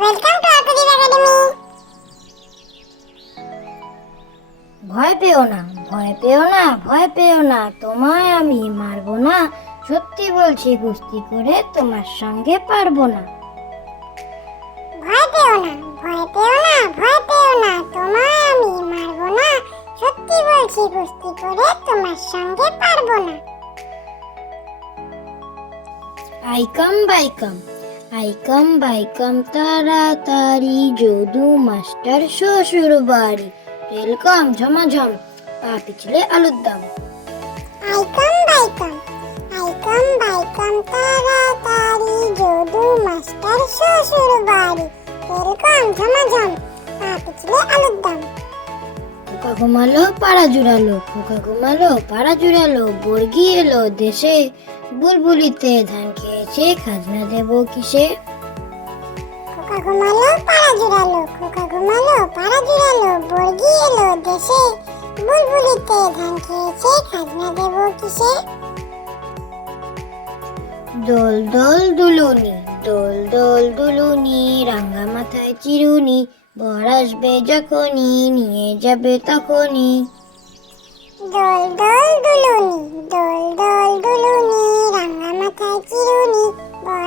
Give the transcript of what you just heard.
Welcome to ArkoDeep Academy। ভয় পেও না, ভয় পেও না, ভয় পেও না, তোমায় আমি মারবো না। সত্যি বলছি, কুস্তি করে তোমার সঙ্গে পারবো না। ভয় পেও না, ভয় পেও না, ভয় পেও না, তোমায় আমি মারবো না। সত্যি বলছি, কুস্তি করে তোমার সঙ্গে পারবো না। আইকম বাইকম, আইকম বাইকম তাড়াতাড়ি, যদু মাস্টার শ্বশুর বাড়ি। ওয়েলকাম ঝমাঝম, পা পিছলে আলুর দম। আইকম বাইকম, আইকম বাইকম তাড়াতাড়ি, যদু মাস্টার শ্বশুর বাড়ি। ওয়েলকাম ঝমাঝম, পা পিছলে আলুর দম। খোকা ঘুমালো পাড়া জুড়ালো, খোকা ঘুমালো পাড়া জুড়ালো, বর্গি এলো দেশে, বুলবুলিতে ধান খেয়েছে, খাজনা দেবো কিসে? খোকা ঘুমালো পাড়া জুড়ালো, খোকা ঘুমালো পাড়া জুড়ালো, বর্গি এলো দেশে, বুলবুলিতে ধান খেয়েছে, খাজনা দেবো কিসে? দোল দোল দুলুনি, দোল দোল দুলুনি, রাঙা মাথায় চিরুনি, বর আসবে যখনই, নিয়ে যাবে তখনই। দোল দোল দুলুনি, দোল দোল দুলুনি, রাঙা মাথায় চিরুনি, বর